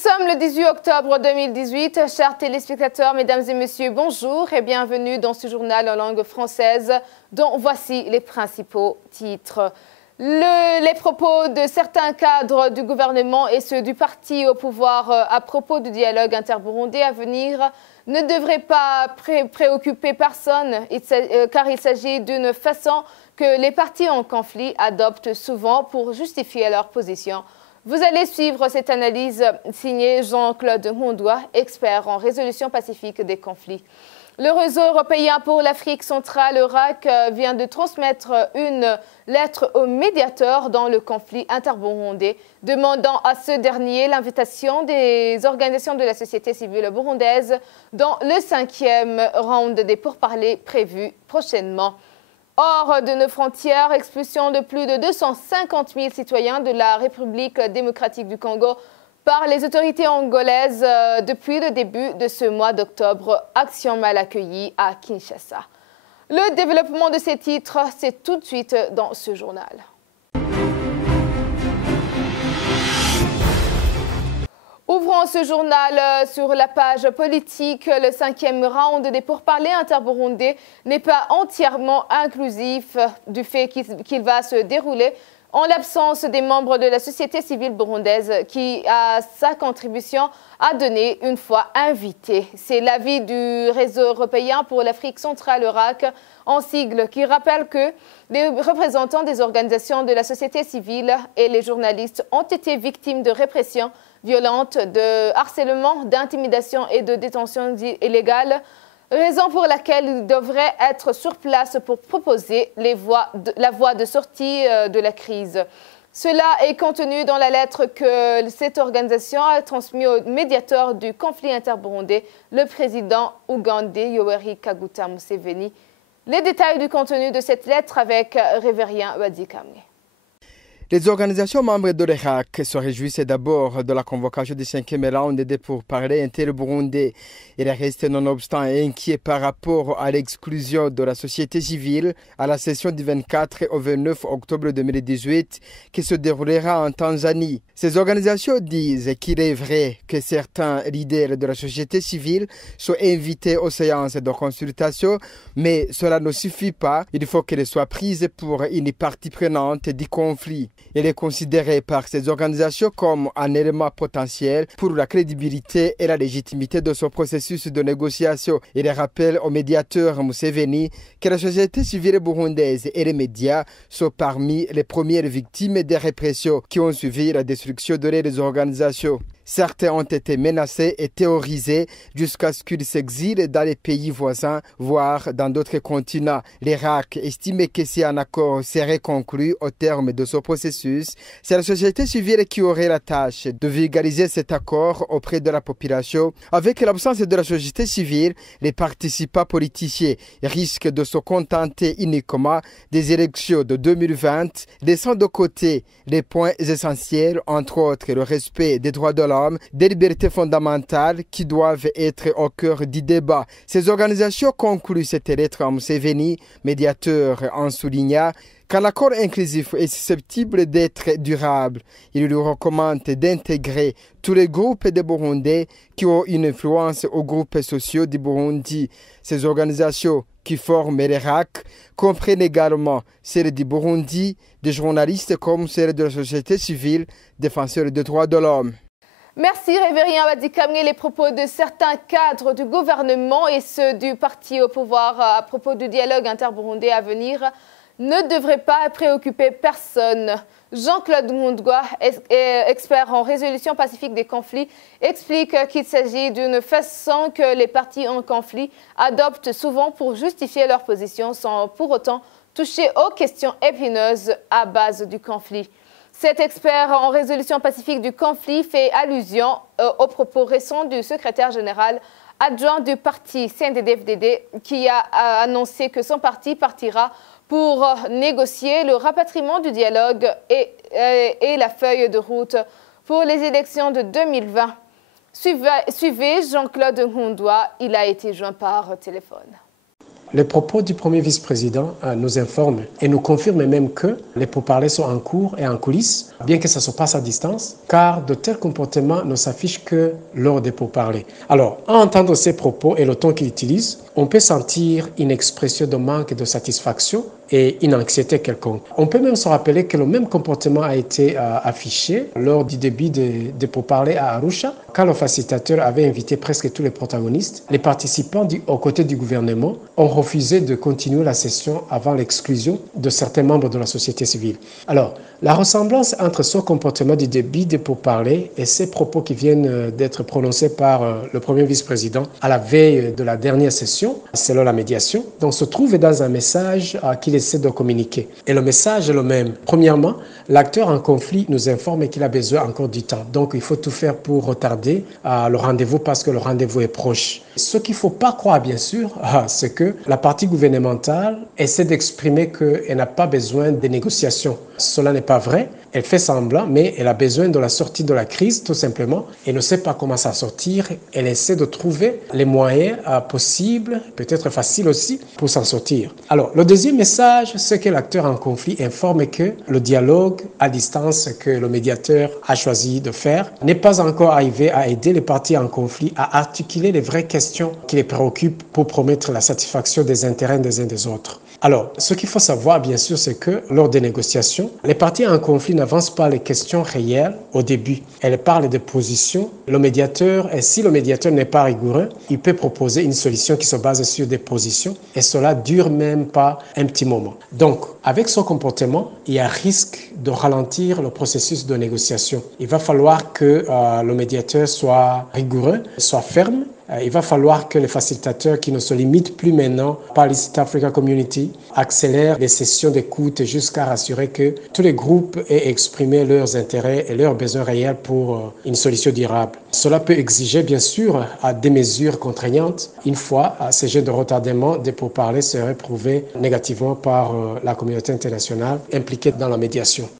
sommes le 18 octobre 2018. Chers téléspectateurs, mesdames et messieurs, bonjour et bienvenue dans ce journal en langue française dont voici les principaux titres. Les propos de certains cadres du gouvernement et ceux du parti au pouvoir à propos du dialogue interburundais à venir ne devraient pas préoccuper personne car il s'agit d'une façon que les partis en conflit adoptent souvent pour justifier leur position. Vous allez suivre cette analyse signée Jean-Claude Ngondoua, expert en résolution pacifique des conflits. Le réseau européen pour l'Afrique centrale, EURAC, vient de transmettre une lettre au médiateur dans le conflit interburundais, demandant à ce dernier l'invitation des organisations de la société civile burundaise dans le 5e round des pourparlers prévus prochainement. Hors de nos frontières, expulsion de plus de 250 000 citoyens de la République démocratique du Congo par les autorités angolaises depuis le début de ce mois d'octobre. Action mal accueillie à Kinshasa. Le développement de ces titres, c'est tout de suite dans ce journal. Ouvrons ce journal sur la page politique. Le 5e round des pourparlers interburundais n'est pas entièrement inclusif du fait qu'il va se dérouler en l'absence des membres de la société civile burundaise qui a sa contribution à donner une fois invité. C'est l'avis du réseau européen pour l'Afrique centrale, EURAC, en sigle, qui rappelle que les représentants des organisations de la société civile et les journalistes ont été victimes de répression violente, de harcèlement, d'intimidation et de détention illégale, raison pour laquelle ils devraient être sur place pour proposer la voie de sortie de la crise. Cela est contenu dans la lettre que cette organisation a transmise au médiateur du conflit interburundais, le président ougandais Yoweri Kaguta Museveni. Les détails du contenu de cette lettre avec Révérien Wadikamwe. Les organisations membres de l'EURAC se réjouissent d'abord de la convocation du 5e round des pourparlers interburundais. Ils restent nonobstant inquiets par rapport à l'exclusion de la société civile à la session du 24 au 29 octobre 2018 qui se déroulera en Tanzanie. Ces organisations disent qu'il est vrai que certains leaders de la société civile sont invités aux séances de consultation, mais cela ne suffit pas. Il faut qu'elles soient prises pour une partie prenante du conflit. Il est considéré par ces organisations comme un élément potentiel pour la crédibilité et la légitimité de ce processus de négociation. Il rappelle au médiateur Museveni que la société civile burundaise et les médias sont parmi les premières victimes des répressions qui ont suivi la destruction de les organisations. Certains ont été menacés et théorisés jusqu'à ce qu'ils s'exilent dans les pays voisins, voire dans d'autres continents. L'Irak estime que si un accord serait conclu au terme de ce processus, c'est la société civile qui aurait la tâche de vulgariser cet accord auprès de la population. Avec l'absence de la société civile, les participants politiciens risquent de se contenter uniquement des élections de 2020, laissant de côté les points essentiels, entre autres le respect des droits de l'homme, des libertés fondamentales qui doivent être au cœur du débat. Ces organisations concluent cette lettre à Museveni, médiateur, en soulignant qu'un accord inclusif est susceptible d'être durable. Il lui recommande d'intégrer tous les groupes de Burundais qui ont une influence aux groupes sociaux du Burundi. Ces organisations qui forment l'EURAC comprennent également celles du Burundi, des journalistes comme celles de la société civile, défenseurs des droits de l'homme. Merci Révérien Wadikamwe. Les propos de certains cadres du gouvernement et ceux du parti au pouvoir à propos du dialogue interburundais à venir ne devraient pas préoccuper personne. Jean-Claude Ngondoua, expert en résolution pacifique des conflits, explique qu'il s'agit d'une façon que les partis en conflit adoptent souvent pour justifier leur position sans pour autant toucher aux questions épineuses à base du conflit. Cet expert en résolution pacifique du conflit fait allusion aux propos récents du secrétaire général adjoint du parti CNDD-FDD qui a annoncé que son parti partira pour négocier le rapatriement du dialogue et la feuille de route pour les élections de 2020. Suivez Jean-Claude Ngondoua, il a été joint par téléphone. Les propos du premier vice-président nous informent et nous confirment même que les pourparlers sont en cours et en coulisses, bien que ça se passe à distance, car de tels comportements ne s'affichent que lors des pourparlers. Alors, à entendre ces propos et le ton qu'il utilise, on peut sentir une expression de manque de satisfaction et une anxiété quelconque. On peut même se rappeler que le même comportement a été affiché lors du début des pourparlers à Arusha, quand le facilitateur avait invité presque tous les protagonistes. Les participants aux côtés du gouvernement ont refusé de continuer la session avant l'exclusion de certains membres de la société civile. Alors, la ressemblance entre son comportement du début des pourparlers et ces propos qui viennent d'être prononcés par le premier vice-président à la veille de la dernière session, selon la médiation, donc se trouve dans un message qu'il essaie de communiquer. Et le message est le même. Premièrement, l'acteur en conflit nous informe qu'il a besoin encore du temps. Donc, il faut tout faire pour retarder le rendez-vous parce que le rendez-vous est proche. Ce qu'il ne faut pas croire, bien sûr, c'est que la partie gouvernementale essaie d'exprimer qu'elle n'a pas besoin de négociations. Cela n'est pas vrai. Elle fait semblant, mais elle a besoin de la sortie de la crise, tout simplement. Elle ne sait pas comment s'en sortir. Elle essaie de trouver les moyens possibles, peut-être faciles aussi, pour s'en sortir. Alors, le deuxième message, c'est que l'acteur en conflit informe que le dialogue à distance que le médiateur a choisi de faire n'est pas encore arrivé à aider les parties en conflit à articuler les vraies questions qui les préoccupent pour promettre la satisfaction des intérêts des uns des autres. Alors, ce qu'il faut savoir, bien sûr, c'est que lors des négociations, les parties en conflit n'avancent pas les questions réelles au début. Elles parlent de positions. Le médiateur, et si le médiateur n'est pas rigoureux, il peut proposer une solution qui se base sur des positions et cela dure même pas un petit moment. Donc, avec son comportement, il y a risque de ralentir le processus de négociation. Il va falloir que le médiateur soit rigoureux, soit ferme. Il va falloir que les facilitateurs qui ne se limitent plus maintenant par l'East Africa Community accélèrent les sessions d'écoute jusqu'à rassurer que tous les groupes aient exprimé leurs intérêts et leurs besoins réels pour une solution durable. Cela peut exiger bien sûr des mesures contraignantes une fois ces jeux de retardement des pourparlers seraient prouvés négativement par la communauté internationale impliquée dans la médiation.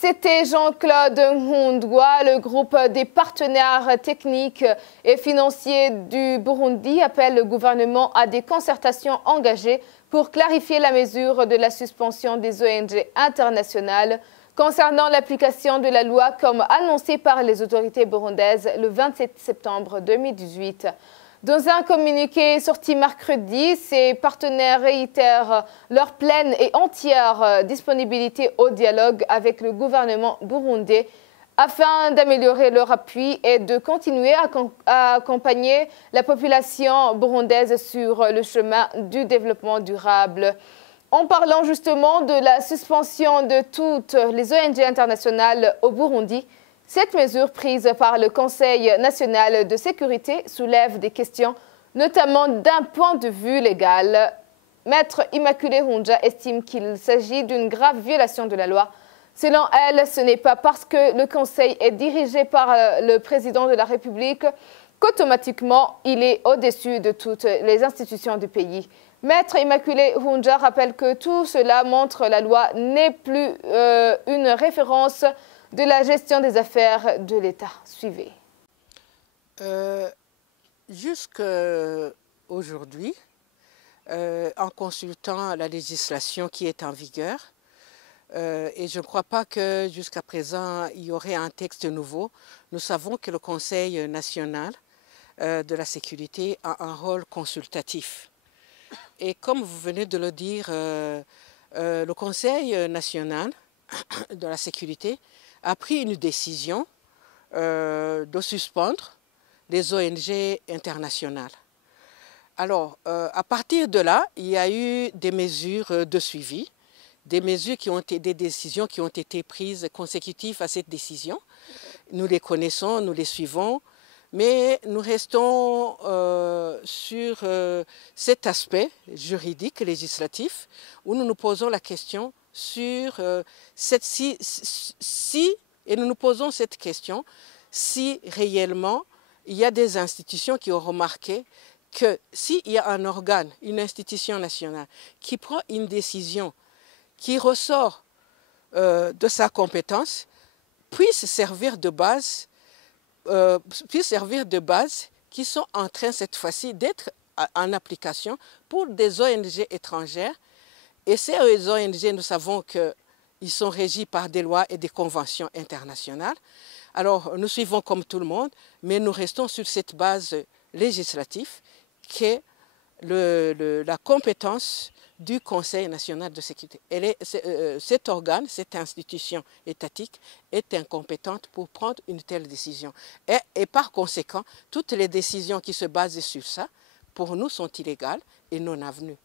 C'était Jean-Claude Nkundwa. Le groupe des partenaires techniques et financiers du Burundi appelle le gouvernement à des concertations engagées pour clarifier la mesure de la suspension des ONG internationales concernant l'application de la loi comme annoncé par les autorités burundaises le 27 septembre 2018. Dans un communiqué sorti mercredi, ces partenaires réitèrent leur pleine et entière disponibilité au dialogue avec le gouvernement burundais afin d'améliorer leur appui et de continuer à accompagner la population burundaise sur le chemin du développement durable. En parlant justement de la suspension de toutes les ONG internationales au Burundi, cette mesure prise par le Conseil national de sécurité soulève des questions, notamment d'un point de vue légal. Maître Immaculée Hunja estime qu'il s'agit d'une grave violation de la loi. Selon elle, ce n'est pas parce que le Conseil est dirigé par le président de la République qu'automatiquement il est au-dessus de toutes les institutions du pays. Maître Immaculée Hunja rappelle que tout cela montre que la loi n'est plus une référence de la gestion des affaires de l'État. Suivez. Jusqu'à aujourd'hui, en consultant la législation qui est en vigueur, et je ne crois pas que jusqu'à présent il y aurait un texte nouveau, nous savons que le Conseil national de la sécurité a un rôle consultatif. Et comme vous venez de le dire, le Conseil national de la sécurité a pris une décision de suspendre les ONG internationales. Alors, à partir de là, il y a eu des mesures de suivi, des décisions qui ont été prises consécutives à cette décision. Nous les connaissons, nous les suivons, mais nous restons sur cet aspect juridique, législatif, où nous nous posons la question sur et nous nous posons cette question si réellement il y a des institutions qui ont remarqué que s'il y a un organe, une institution nationale qui prend une décision qui ressort de sa compétence, puisse servir de base qui sont en train cette fois-ci d'être en application pour des ONG étrangères. Et ces ONG, nous savons qu'ils sont régis par des lois et des conventions internationales. Alors, nous suivons comme tout le monde, mais nous restons sur cette base législative qui est la compétence du Conseil national de sécurité. Cet organe, cette institution étatique est incompétente pour prendre une telle décision. Et par conséquent, toutes les décisions qui se basent sur ça, pour nous, sont illégales et non avenues.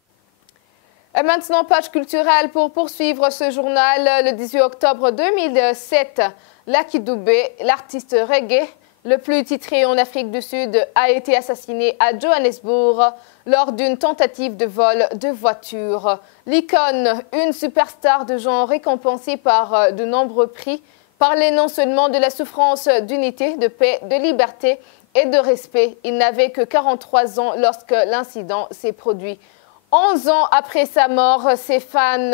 Et maintenant, page culturelle pour poursuivre ce journal. Le 18 octobre 2007, Lucky Dube, l'artiste reggae le plus titré en Afrique du Sud, a été assassiné à Johannesburg lors d'une tentative de vol de voiture. L'icône, une superstar de genre récompensée par de nombreux prix, parlait non seulement de la souffrance d'unité, de paix, de liberté et de respect. Il n'avait que 43 ans lorsque l'incident s'est produit. 11 ans après sa mort, ses fans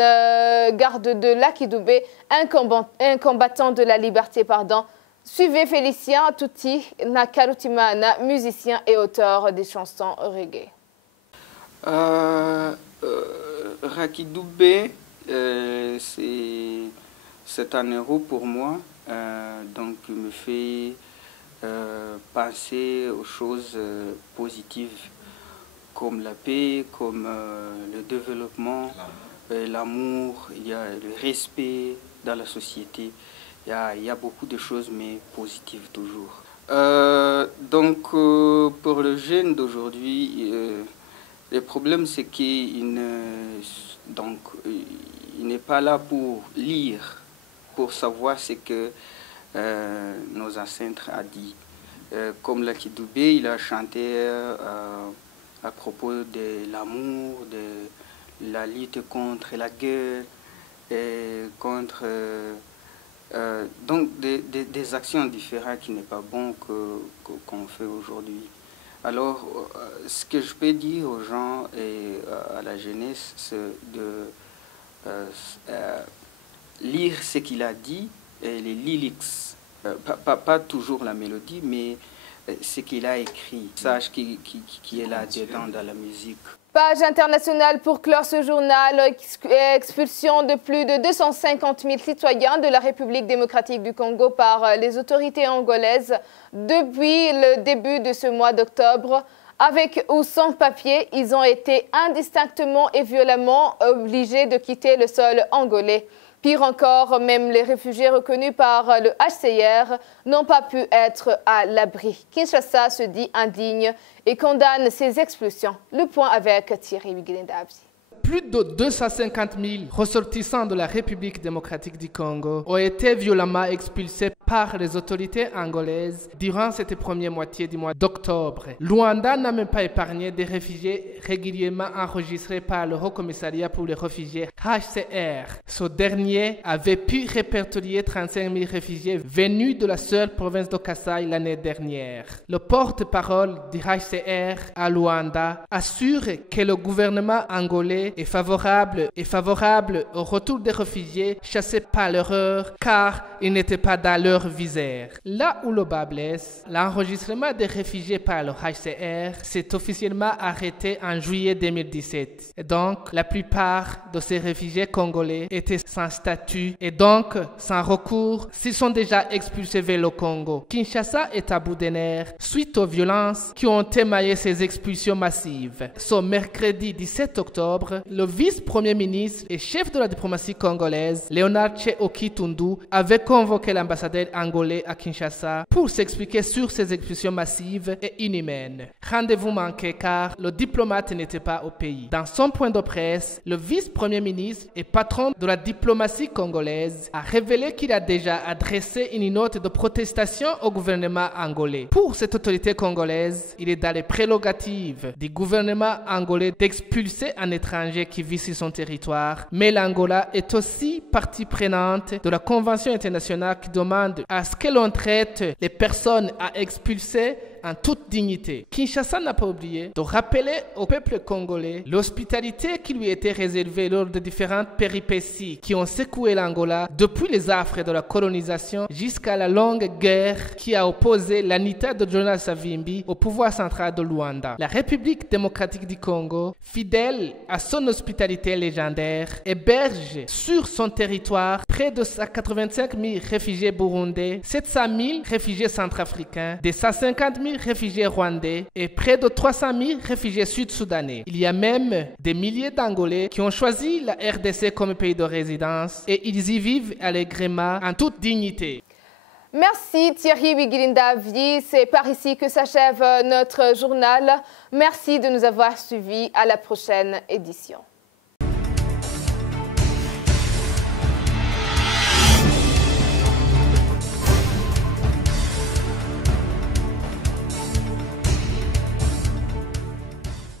gardent de Lucky Dube, un combattant de la liberté, Suivez Félicien Tuti Nakarutimana, musicien et auteur des chansons reggae. Lucky Dube, c'est un héros pour moi, donc il me fait penser aux choses positives comme la paix, comme le développement, l'amour, il y a le respect dans la société. Il y a beaucoup de choses, mais positives toujours. Donc, pour le jeune d'aujourd'hui, le problème, c'est qu'il n'est pas là pour lire, pour savoir ce que nos ancêtres ont dit. Comme Lucky Dube, il a chanté à propos de l'amour, de la lutte contre la guerre, et contre... donc des actions différentes qui n'est pas bon qu'on fait aujourd'hui. Alors, ce que je peux dire aux gens et à la jeunesse, c'est de lire ce qu'il a dit, et les lyrics, pas toujours la mélodie, mais ce qu'il a écrit, le message qui est là-dedans dans la musique. Page internationale pour clore ce journal. Expulsion de plus de 250 000 citoyens de la République démocratique du Congo par les autorités angolaises depuis le début de ce mois d'octobre. Avec ou sans papier, ils ont été indistinctement et violemment obligés de quitter le sol angolais. Pire encore, même les réfugiés reconnus par le HCR n'ont pas pu être à l'abri. Kinshasa se dit indigne et condamne ces expulsions. Le point avec Thierry Wiglendavi. Plus de 250 000 ressortissants de la République démocratique du Congo ont été violemment expulsés par les autorités angolaises durant cette première moitié du mois d'octobre. Luanda n'a même pas épargné des réfugiés régulièrement enregistrés par le Haut Commissariat pour les réfugiés HCR. Ce dernier avait pu répertorier 35 000 réfugiés venus de la seule province de Kasai l'année dernière. Le porte-parole du HCR à Luanda assure que le gouvernement angolais est favorable au retour des réfugiés chassés par l'erreur car ils n'étaient pas dans leur visère. Là où le bas blesse, l'enregistrement des réfugiés par le HCR s'est officiellement arrêté en juillet 2017. Et donc, la plupart de ces réfugiés congolais étaient sans statut et donc sans recours s'ils sont déjà expulsés vers le Congo. Kinshasa est à bout de nerfs suite aux violences qui ont émaillé ces expulsions massives. Ce mercredi 17 octobre, le vice-premier ministre et chef de la diplomatie congolaise, Léonard Okitundu, avait convoqué l'ambassadeur angolais à Kinshasa pour s'expliquer sur ces expulsions massives et inhumaines. Rendez-vous manqué car le diplomate n'était pas au pays. Dans son point de presse, le vice-premier ministre et patron de la diplomatie congolaise a révélé qu'il a déjà adressé une note de protestation au gouvernement angolais. Pour cette autorité congolaise, il est dans les prérogatives du gouvernement angolais d'expulser un étranger qui vit sur son territoire, mais l'Angola est aussi partie prenante de la Convention internationale qui demande à ce que l'on traite les personnes à expulser en toute dignité. Kinshasa n'a pas oublié de rappeler au peuple congolais l'hospitalité qui lui était réservée lors de différentes péripéties qui ont secoué l'Angola depuis les affres de la colonisation jusqu'à la longue guerre qui a opposé l'Anita de Jonas Savimbi au pouvoir central de Luanda. La République démocratique du Congo, fidèle à son hospitalité légendaire, héberge sur son territoire près de 85 000 réfugiés burundais, 700 000 réfugiés centrafricains, des 150 000 réfugiés rwandais et près de 300 000 réfugiés sud-soudanais. Il y a même des milliers d'Angolais qui ont choisi la RDC comme pays de résidence et ils y vivent allègrement en toute dignité. Merci Thierry Bigirindavi, c'est par ici que s'achève notre journal. Merci de nous avoir suivis. À la prochaine édition.